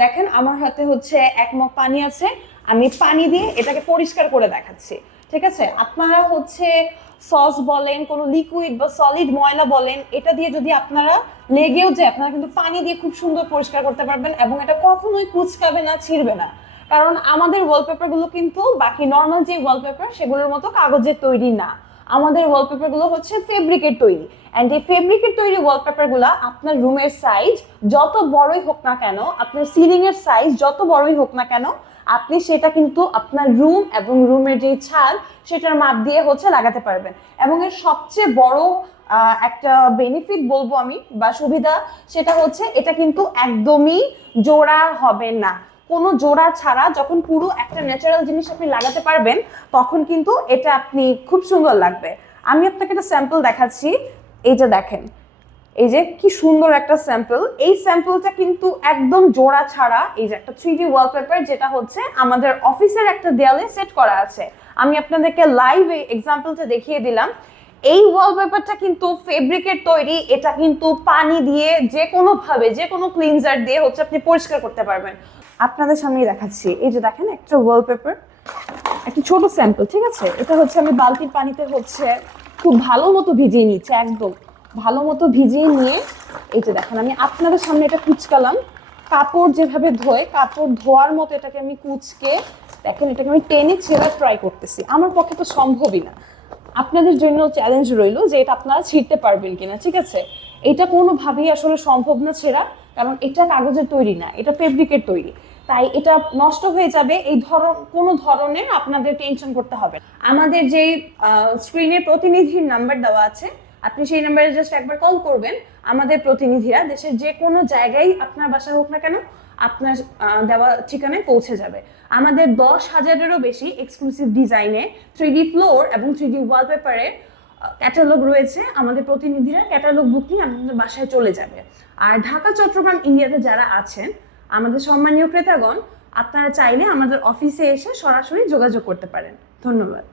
দেখেন আমার হাতে হচ্ছে এক মগ পানি আছে আমি পানি দিয়ে এটাকে পরিষ্কার করে দেখাচ্ছি ঠিক আছে? আপনারা হচ্ছে সস বলেন কোনো লিকুইড বা সলিড ময়লা বলেন এটা দিয়ে যদি আপনারা লেগেও যায় আপনারা কিন্তু পানি দিয়ে খুব সুন্দর পরিষ্কার করতে পারবেন এবং এটা কখনোই কুচকাবে না ছিঁড়বে না। কারণ আমাদের ওয়ালপেপারগুলো কিন্তু বাকি নর্মাল যে ওয়ালপেপার সেগুলোর মতো কাগজের তৈরি না। আমাদের ওয়ালপেপারগুলো হচ্ছে ফেব্রিকের তৈরি। অ্যান্ড এই ফেব্রিকের তৈরি ওয়ালপেপারগুলো আপনার রুমের সাইজ যত বড়ই হোক না কেন, আপনার সিলিং এর সাইজ যত বড়ই হোক না কেন, আপনি সেটা কিন্তু আপনার রুম এবং রুমের যে ছাদ, সেটার মাপ দিয়ে হচ্ছে লাগাতে পারবেন। এবং এর সবচেয়ে বড় একটা বেনিফিট বলব আমি বা সুবিধা, সেটা হচ্ছে এটা কিন্তু একদমই জোড়া হবে না। কোনো জোড়া ছাড়া যখন পুরো একটা ন্যাচারাল জিনিস আপনি লাগাতে পারবেন, তখন কিন্তু এটা আপনি খুব সুন্দর লাগবে। আমি আপনাকে একটা স্যাম্পল দেখাচ্ছি। এই যে দেখেন, এই যে কি সুন্দর একটা স্যাম্পল এই স্যাম্পলটা কিন্তু একদম জোড়া ছাড়া, এই যে একটা থ্রি ডি ওয়ালপেপার যেটা হচ্ছে আমাদের অফিসের একটা দেয়ালে সেট করা আছে। আমি আপনাদেরকে লাইভ এই এক্সাম্পলটা দেখিয়ে দিলাম। এই ওয়ালপেপারটা কিন্তু ফেব্রিকের তৈরি। এটা কিন্তু পানি দিয়ে যে কোনো ভাবে যে কোনো ক্লিনজার দিয়ে হচ্ছে আপনি পরিষ্কার করতে পারবেন। আপনাদের সামনেই দেখাচ্ছি। এই যে দেখেন, একটা ওয়ালপেপার একটা ছোট স্যাম্পল ঠিক আছে? এটা হচ্ছে আমি বালতির পানিতে হচ্ছে খুব ভালো মতো ভিজিয়ে নিচ্ছি একদম ভালো মতো ভিজিয়ে নিয়ে। এই যে দেখেন, আমি আপনাদের সামনে এটা কুচকালাম। কাপড় যেভাবে ধোয়, কাপড় ধোয়ার মতো এটাকে আমি কুচকে, দেখেন, এটাকে আমি টেনে ছেড়ে ট্রাই করতেছি। আমার পক্ষে তো সম্ভবই না। আপনাদের জন্য চ্যালেঞ্জ রইল যে এটা আপনারা ছিঁড়তে পারবেন কিনা, ঠিক আছে? এটা কোনোভাবেই আসলে সম্ভব না ছেঁড়া, কারণ এটা কাগজের তৈরি না, এটা ফেব্রিকের তৈরি। তাই এটা নষ্ট হয়ে যাবে, এই ধরন, কোনো ধরনের আপনাদের টেনশন করতে হবে আমাদের যেই স্ক্রিনে প্রতিনিধির নাম্বার দেওয়া আছে, আপনি সেই নাম্বারে জাস্ট একবার কল করবেন। আমাদের প্রতিনিধিরা দেশের যে কোনো জায়গায় আপনার বাসা হোক না কেন আপনার দেওয়া ঠিকানায় পৌঁছে যাবে। আমাদের দশ হাজারেরও বেশি এক্সক্লুসিভ ডিজাইনে থ্রি ডি ফ্লোর এবং থ্রি ডি ওয়ালপেপারের ক্যাটালগ রয়েছে। আমাদের প্রতিনিধিরা ক্যাটালগ বুক নিয়ে আপনাদের বাসায় চলে যাবে। আর ঢাকা, চট্টগ্রাম ইন্ডিয়াতে যারা আছেন, আমাদের সম্মানীয় ক্রেতাগণ, আপনারা চাইলে আমাদের অফিসে এসে সরাসরি যোগাযোগ করতে পারেন। ধন্যবাদ।